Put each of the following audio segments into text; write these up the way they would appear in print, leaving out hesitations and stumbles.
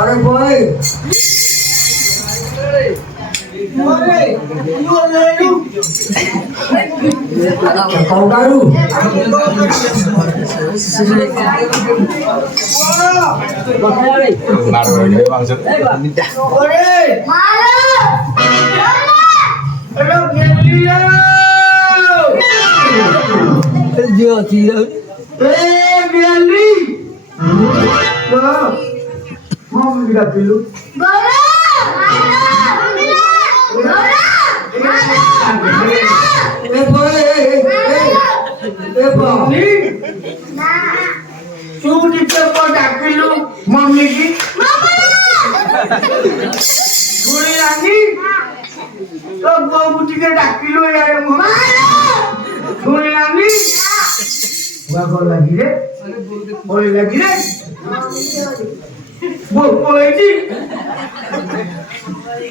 अरे भाई कौगारू मम्मी की तो बाबूजी के डाकिलो यार सुनिलानी बाबा लगी रे बोले लगी रे वो बोलेगी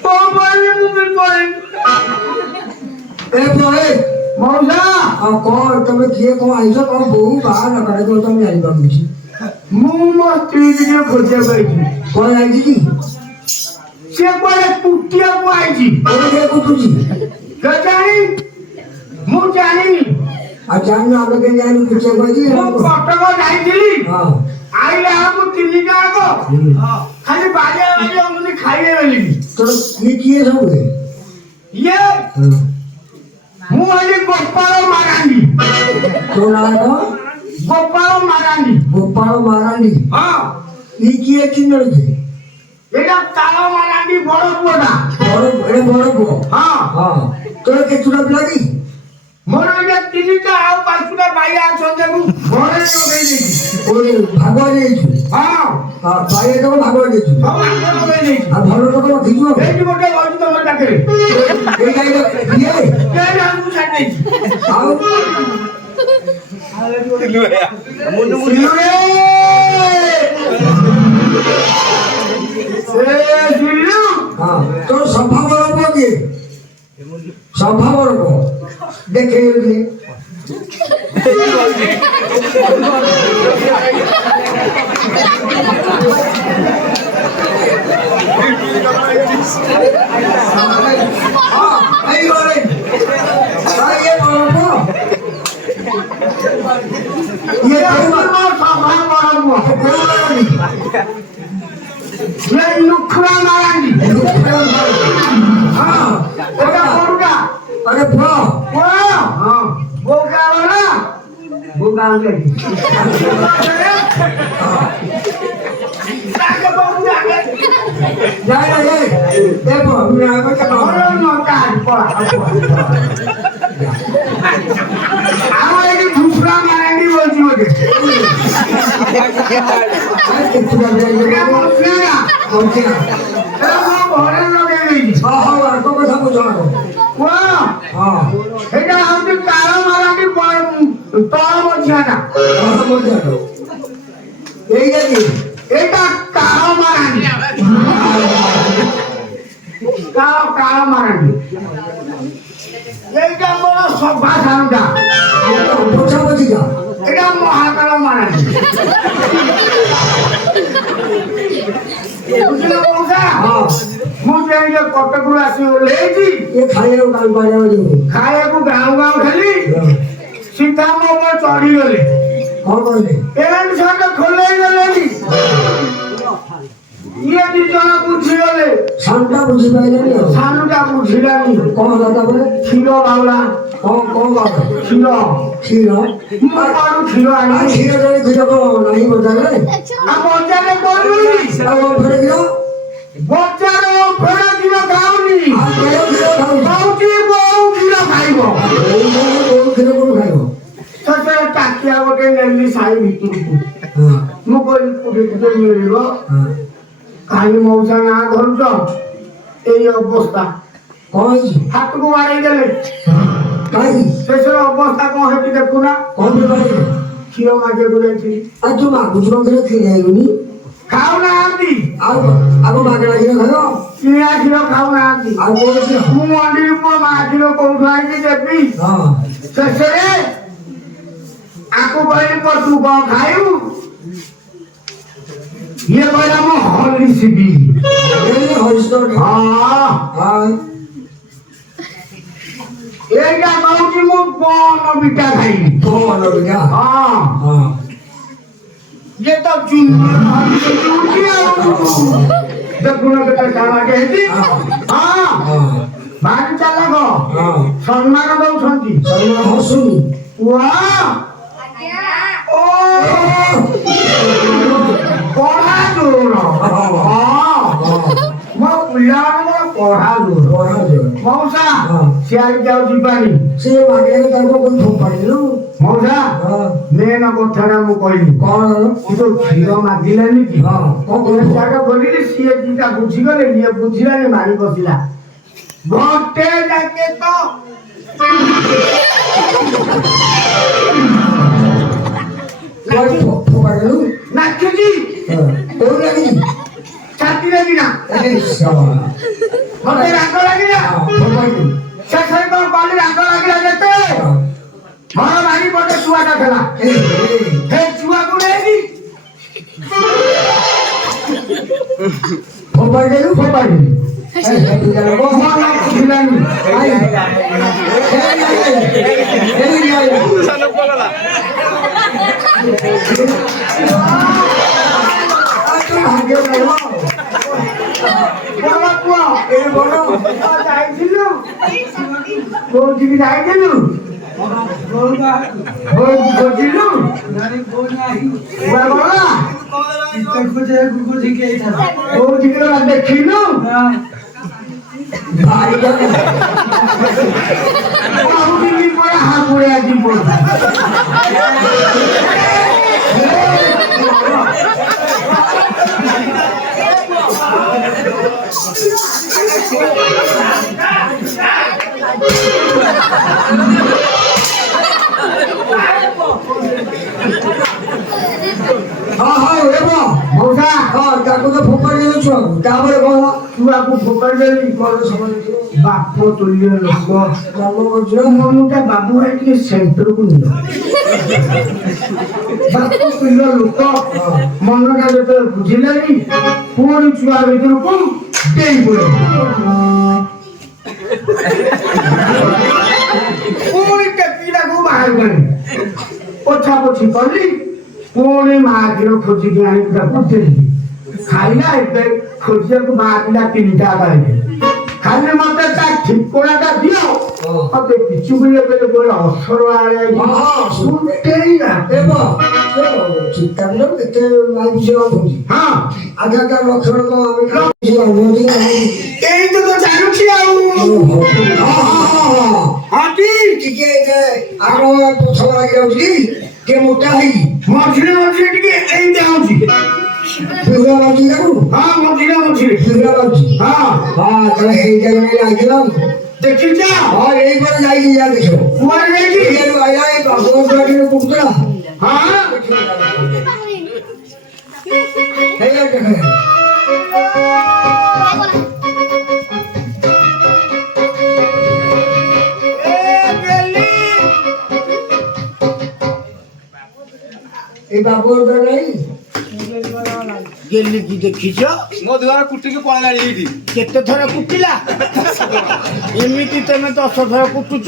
तो बोले मुझे बोले ए बोले मौसा अब कौन तुम्हें किए कौन ऐसा कौन बहु बाहर न करे तो तुम नहीं बंदी मुंह मस्ती के खोजे बैठी कौन आई जी से कोई पुटिया को आई जी अरे देखो तुझी क्या जानी मुझ जानी अचानक आप के जानी पीछे बैठी है वो फोटो को जाई दिली हां आई ले आपको दिल्ली का को खाली बाजे बाजे हमने खाइए वाली तो ये किए सब है ये मुझे गोपालो मारांडी तो ना गोपालो मारांडी हां ये किए किन्नड़ के एटा तालो मारांडी बड़ो पुआ बड़ो पुआ हां हां तोरे के चुरा लागी मोर ये तिनिटा आ पाछुटा बाया संजगु मोरे तो गई नी ओरे भागवा देई हां हां बाया तो भागवा देई हां भागवा देई आ भलो तो खिजो एटी मोटे बाजू तो मत करे ए गाई ये के नाम छाड़ देई आओ सिल्लू है मुन्नू सिल्लू रे ए सिल्लू हां तो सभा बरबो के सभा बरबो देखे ये लुखरा मारांगी हाँ ओका बोलूँगा अरे बो हाँ बोलूँगा वाला बोलूँगा अंकल जाके बोलूँगा जाए देखो मेरा बच्चा बोलो नौका पड़ा हमारे की दूसरा मारेंगे बोलती होते क्या बोलते हैं बोलते हैं वो भोरे लोग हैं हाँ हाँ आपको कैसा पूछा ना वाह हाँ इधर हम तो तारा मारा के तारा बोलते हैं यही है जी इधर तारा मारा तारा मारा ये क्या बोला सब बात हम जा पूछा बची जा क्या महाकाल मारा मुझे बोला हाँ मुझे ये कटकरू आसी ले जी ये खाए को गाँव बारे में खाए को गाँव खाली सीता मोबाइल चढ़ी गले कौन बोले एंड साथ खोले ही गले जी ये भी जना पूछी गले शांता पूछी पाएगा नहीं शांता पूछी नहीं कौन दादा बोले खीरो बावला कौन बावला खीरो मारू खीरो आनी खीरो जाने खीरो को नहीं बता रहे अब बच्चा ने कौन नहीं अब वो फिर क्यों बच्चा ने वो फिर क्यों खाऊंगी बाउची बाउ खीरो खाइबो खीरो कौन खाइबो सच्चा टाकिया बोले नली साई बितु हाँ मुकोई पुरे किधर मिलेगा खाली मौसा ना धरुच ए अवस्था कौन हाथ को मारे गले କାହିଁ ଶେଷର ଅବସ୍ଥା କଣ ହେଇଛି ଦେଖୁନା। କଣ ପାଇଁ କ୍ଷୀର ମାଗିବାକୁ ଯାଇଥିଲି। ଆଉ ତୁ ମାଗୁଛୁ କଣ କ୍ଷୀର କ୍ଷୀର ହେଇଗୁନି ଖାଉନାହାନ୍ତି। ଆଉ ଆଗ ମାଗଣା କ୍ଷୀର ଖାଇବ କିଣା କ୍ଷୀର ଖାଉନାହାନ୍ତି। ଆଉ କୋଉ କ୍ଷୀର ମୁଁ ମଣ୍ଡିରୁ ମୋ ମା କ୍ଷୀର କୋଉଠୁ ଆଣିକି ଦେବି। ହଁ ଶେଷରେ ଆକୁ କହିଲି ତୁ କଣ ଖାଇବୁ? ଇଏ କହିଲା ମୁଁ ହଲିସ୍ ବି। ଏଇଟା କହୁଛି ମୁଁ ବନ ବିଟା ଖାଇବି। ହଁ ଇଏ ତ ଦେଖୁନ କେତେ ଚାଲାକ ହେଇଛି। ହଁ ଭାରି ଚାଲାକ। ସମ୍ମାନ ଦଉଛନ୍ତି। ହସୁନି ପଢା ଜୋର। ମୋ ପିଲାମାନଙ୍କର ପଢା ଜୋର। ମଉସା ସିଆଡେ ଯାଉ ଯିବାନି। ସେ ମାଗଣାରେ ତାଙ୍କୁ ଫୋପାଡ଼ିଲୁ ମଉସା ମେନ କଥାଟା ମୁଁ କହିଲି କଣ ଯୋଉ କ୍ଷୀର ମାଗିଲାନି କି ଜାଗା ବୋଲିଲି ସିଏ ଦିଟା ବୁଝିଗଲେ ଇଏ ବୁଝିଲାନି ମାରି ବସିଲା ଘଣ୍ଟେ ଯାକେ ତ ନାଚୁଛି କୋଉ ଲାଗିଛି ଛାତିରେ କିନା ମତେ ରାଗ ଲାଗିଲା। ଶେଷରେ କଣ କଲି ରାଗ ଲାଗିଲା ଯେତେ ଘର ଭାରି ଗୋଟେ ଛୁଆଟା ଥିଲା। ସେ ଛୁଆକୁ ନେଇକି ଫୋପାଡ଼ିଦେଲୁ ଫୋପାଡ଼ିଲି। ଯାଇଥିଲୁ କୋଉଠିକି ଯାଇଥିଲୁ? ଖୋଜିଲୁ କୋଉଠିକି ଦେଖିଲୁ? ହାପୁଡେ ଆଜି ତାକୁ ତ ଫୋପାଡ଼ି ଦେଲୁ ଛୁଆକୁ ତାପରେ କଣ ଛୁଆକୁ ଫୋପାଡ଼ି ଦେଲି ବାପ ତୁଲ୍ୟ ଲୋକ ମନୁଟା ବାବୁ ଭାଇ ଟିକେ ସେଣ୍ଟରକୁ ନିଅ। ବାପ ତୁଲ୍ୟ ଲୋକ ମନଟା ଯେତେବେଳେ ବୁଝିଲେନି ପୁଣି ଛୁଆ ଭିତରକୁ ଡେଇଁ ପଡେ ପୁଣି ଟେକିଟାକୁ ବାହାର କଲି ପୋଛା ପୋଛି କଲି ପୁଣି ମା କ୍ଷୀର ଖୋଜିକି ଆଣିକି ତାକୁ ଦେଲି ଖାଇଲା। ଏବେ ଖୋଜିବାକୁ ମା ପିଲା ତିନିଟା ବାହାରିଲେ ଖାଲି ମତେ ତା ଠିକଣାଟା ଦିଅ ମତେ କିଛି ବି ଏବେ ଅସର ଆଣେ କେତେ ହଉଛି ହଁ ଆଧାର କାର୍ଡ ଲକ୍ଷଣ ଏଇ ତ ଜାଣୁଛି ଆଉ ଟିକେ ଆଗ ପଥର ଲାଗି ଯାଉଛି ଟିକେ ମୋଟା ହେଇକି ମଝିରେ ମଝିରେ ଟିକେ ଏଇଟା ହଉଛି ଫିଗୁରା ବାଜୁଛି ତାକୁ ହଁ ମଝିରେ ମଝିରେ ଫିଗୁରା ବାଜୁଛି ହଁ ତାହେଲେ ଏଇ ଜାଗାରେ ଲାଗିଲା ଦେଖିଛ ଏଇ ପରେ ଯାଇକି ଯା ଦେଖିବ କୁଆଡେ ଯାଇଛି ଆଇଲା ଏଇ ବାବୁଥିଲା ହଁ এই বাবুর নাই ଗେଲି କି ଦେଖିଛ ମୋ ଦୁଆର କୁଟିକି ପଳେଇଲାଣି ଏଇଠି କେତେ ଥର କୁଟିଲା ଏମିତି ତମେ 10 ଥର କୁଟୁଛ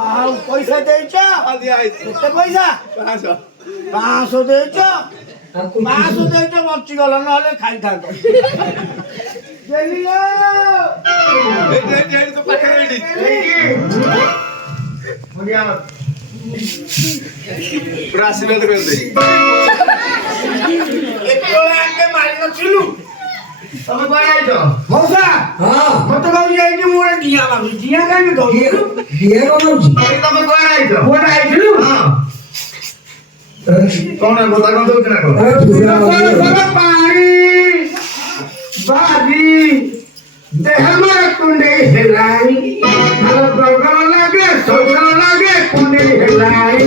ଆଉ ପଇସା ଦେଇଛ କେତେ ପଇସା 500 ଦେଇଛ 500 ଦେଇଛ ବଞ୍ଚିଗଲ ନହେଲେ ଖାଇଥାନ୍ତ ଏଇଠି ତ ପାଖରେ ଏଇଠି ପୁରା ଆଶୀର୍ବାଦ କରିଦେ ଏତେବେଳେ ଆଗେ ମାରି ନଥିଲୁ ତମେ କୁଆଡେ ଯାଇଛ ମଉସା ମତେ କହୁଛି ଯାଇକି ମୁଁ ଗୋଟେ ଡିଆ ମାଗୁଛି ଡିଆ କାହିଁକି ଦଉଛୁ ତମେ କୁଆଡେ ଯାଇଛ କୁଆଡେ ଯାଇଥିଲୁ କଣ କଥା କଣ ଦଉଛି ନା କଣ ପାଣି ବାଜି ଦେହମର କୁଣ୍ଡେଇ ହେଲାଣି ମୋର ଗଗନ ଲାଗେ ସଗନ ଲାଗେ କୁଣ୍ଡେଇ ହେଲାଣି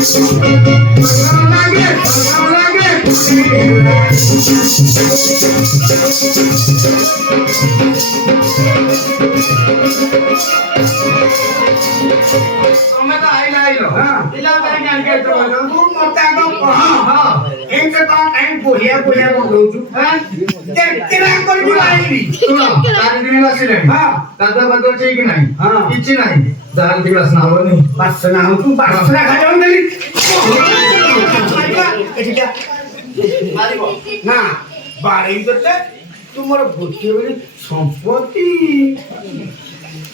ଗଗନ ଲାଗେ ସଗନ ଲାଗେ କୁଣ୍ଡେଇ ହେଲାଣି ତମେ ତ ଆଇଲା ଆଇଲ ହଁ। ପିଲା ପାଇଁ ଜାଣିକି ଏତେ କହିଲ ତୁ ମତେ ଆଗ କହ ହଁ ଏଇଟା ତ କାହିଁ ବଢିଆ ବଢିଆ ବନଉଛୁ କେତେ କରିବୁ ଆଣିବି ଶୁଣ 4 ଦିନ ଆସିଲେଣି ହଁ ଗାଧୁଆ ପାଧୁଆ ଠିକ ନାହିଁ ହଁ। କିଛି ନାହିଁ ଯାହାହେଲେ ଟିକେ ବାସ୍ନା ହବନି ବାସନା ହଉଛୁ ବାସନା ଖାଇବାକୁ ଦେଲି ମାରିବ ନା ବାড়େଇ ଦେଲେ ତୁମର ଗୋଟିଏ ବୋଲି ସମ୍ପତ୍ତି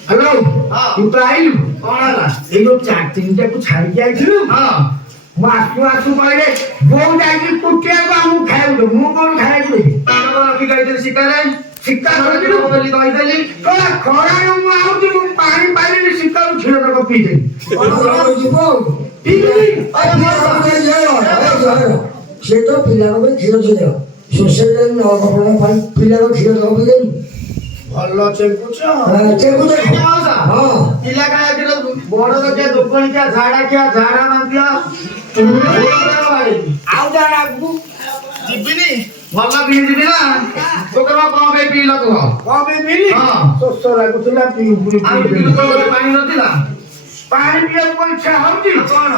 ହ୍ୟାଲୋ ହଁ। ତୁ ତ ଆଇଲୁ କଣ ହେଲା ଏଇ ଯୋଉ 4-3ଟାକୁ ଛାଡ଼ିକି ଆଇଥିଲୁ ହଁ ମୁଁ ଆସୁ କହିଲେ ବୋଉ ଯାଇକି କୁଟିଆକୁ ଆମକୁ ଖାଇବାକୁ ଦେ ମୁଁ କଣ ଖାଇବାକୁ ଦେବି ତମର ରଖି କହିଥିଲି ଶିକାରେ ଶିକ୍ଷା କରିଥିଲୁ କରିଥିଲୁ ବୋଲି କହିଥିଲି ଖରାରେ ମୁଁ ଆଉଛି ମୁଁ ପାଣି ପାଇଲିନି ଶୀତରୁ କ୍ଷୀର ତକ ପିଇଦେଲି ସେ ତ ପିଲାଙ୍କ ପାଇଁ କ୍ଷୀର ଦିଅ ସୋସାଇଟିରେ ପିଲାଙ୍କ କ୍ଷୀର ଦବ ଦେବି ଭଲ ଚେପୁଛ ହଁ ପିଲା ଖାଇବା ବଡ ଲୋକିଆ ଦୋକଣିକିଆ ଝାଡା ବାନ୍ଧିଆ ଆଉ ଯାହା ଆଗକୁ ଯିବିନି ଭଲ ପିଇ ଯିବି ନା ତୁ କେବେ କଣ ପାଇଁ ପିଇଲ କୁହ କଣ ପାଇଁ ପିଇଲି ହଁ। ଶୋଷ ଲାଗୁଥିଲା ପିଇ ଆଉ ପିଇଲୁ ତ ଗୋଟେ ପାଣି ନଥିଲା ପାଣି ପିଇବାକୁ ଇଚ୍ଛା ହଉଛି ଆଉ କଣ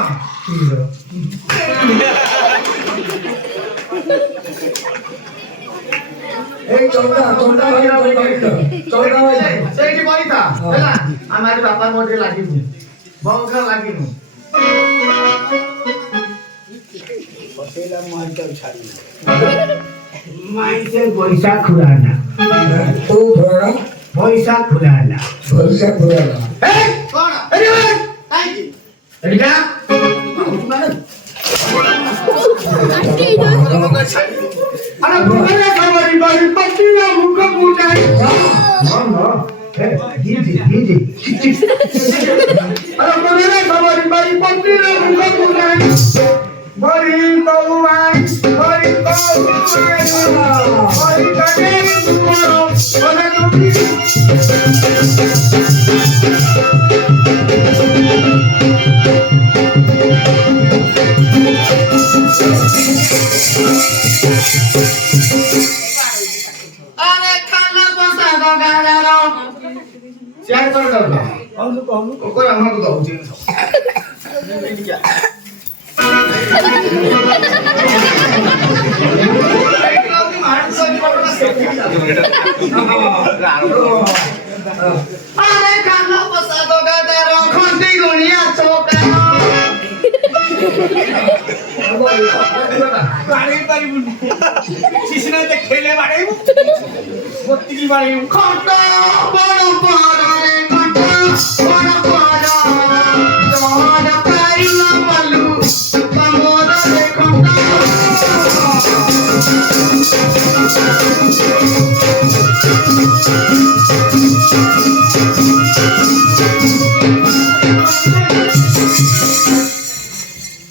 ଏଇ ଚୌକା ଭାଇ ସେଇଠି ବଇଥା ହେଲା ଆମେ ଆଜି ବାପା ମୋ ଟିକେ ଲାଗିବୁ ବହୁତ ଖେଳ ଲାଗିନୁ ମାଇସେ ପଇସା ଖୁଲାନା କୋଉ ଘର ପଇସା ଖୁଲାନା ପଇସା ପୁରାଣ କଣ ଏଠି କାହିଁକି ଏଠିକା ଆରେ ବୁଝିଲେ ଖବର ବହି ପତିର ମୁଖ ବୁଝାଇ ଆରେ ବୁଝିଲେ ଖବର ବହି ପତିର ମୁଖ ବୁଝାଇ ବହି କৌଆই বহি কৌআই বহি কানে তুমর বলে তুমি আরে খালা পসা গগাড়ার শেয়ার করে দাও তো কৌন ওকর আমাকে দাও জিনিস আরে খালা পসা গগাড়ার খন্তি গুনিয়া চোকা বাড়ি পারিবুনি শিশনাতে খেলে বাড়াইবু গত্তিকি বাড়াইবু খন্ড বড় বড় রে খন্ড বড় বড় তোর পাইলা বলু কমর রে খন্ড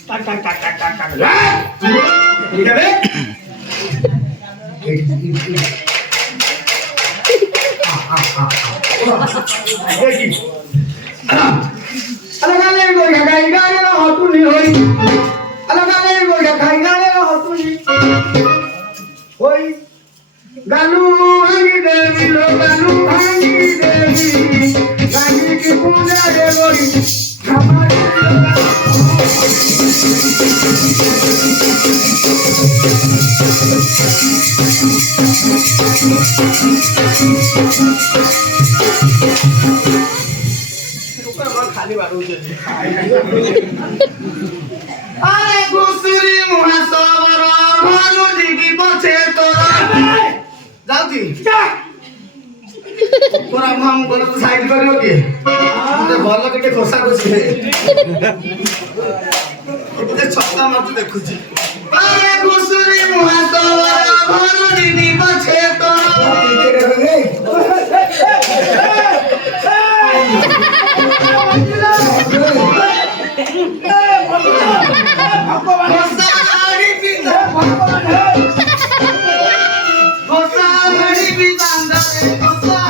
টাক টাক টাক টাক টাক টাক ঠিক আছে দেখি আলাগালে গোয়া গাইগালে হতুনি হই আলাগালে গোয়া গাইগালে হতুনি হই গালু ভাঙি দেবি লো গালু ভাঙি দেবি গানি কি পূজা রে গরি খামারে আরে ঘুষুরি মহাসবর ঘর দিগি পছে তোরা যাউছি তোরা মাম বলে তো সাইড করিব কি মতে ভাল টিকে ঘষা ঘষি এতে ছক্কা মারতে দেখুছি আরে ঘুষুরি মহাসবর ঘর দিগি পছে তোরা ঘষাড়ি পিতা ঘষাড়ি পিতাঙ্গারে ঘষা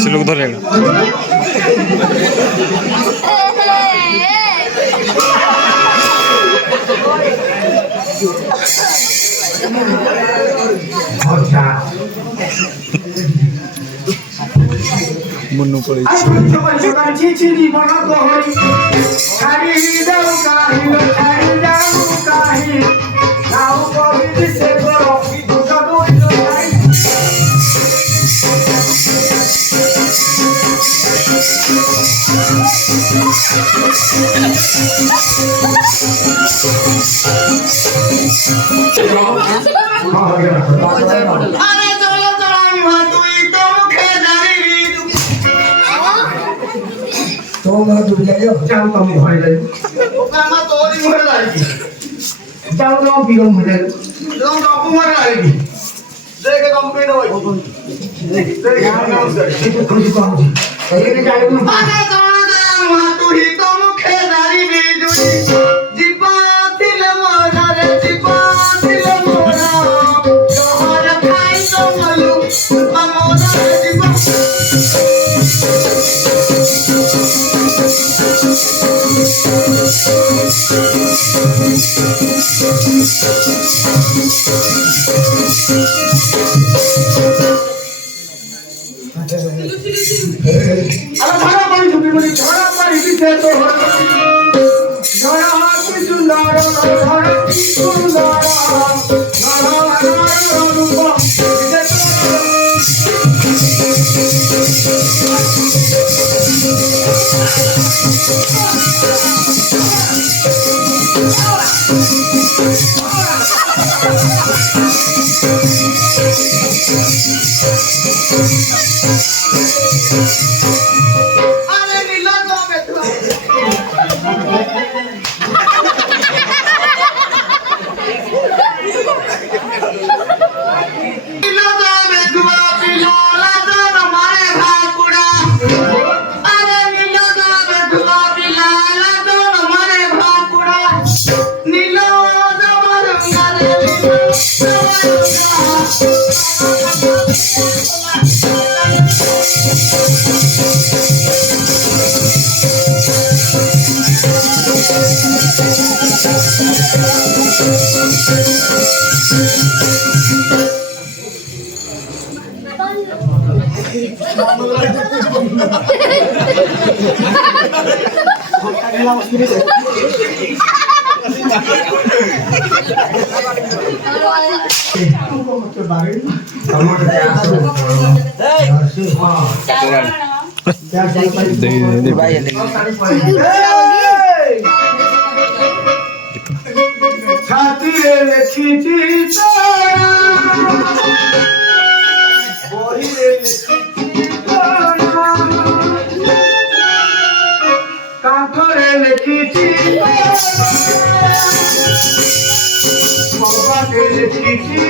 সে লোক ধরে না মন্নু পড়েছে আরে চলো চলো মুহা তুই তো মুখে দাঁড়িয়ে तो मैं डूब जाइयो যাও তুমি ঘরে যাই ওকে আমার তোরই মুখে দাঁড়িয়ে যাও যাও বিরম হয়ে যাই যখন কাপু মারে দাঁড়িয়ে দেখে কমপ্লিট হই দেখে নমস্কার একটু খুশি করছি এখানে যাই না আরে চলো চলো মুহা তুই তো মুখে দাঁড়িয়ে জুড়ি জীবা দিল মোরা রে জীবা দিল মোরা শহর খাই তো মলু মোরা জীবা আরে ধরা পানি ছুটি বলি ধরা পানি দিতে তো ধরা কি সুন্দর ধরা কি সুন্দর ধরা রূপ দিতে আরে মিলন হবে তো মিলন হবে দুয়া পিলালা জন মারে ভাকুড়া আরে মিলন হবে দুয়া পিলালা জন মারে ভাকুড়া নীল জবরঙ্গারে ছাতিরে লেখিছি বহিরে লেখিছি কাঁথরে লেখিছি কবাটে লেখিছি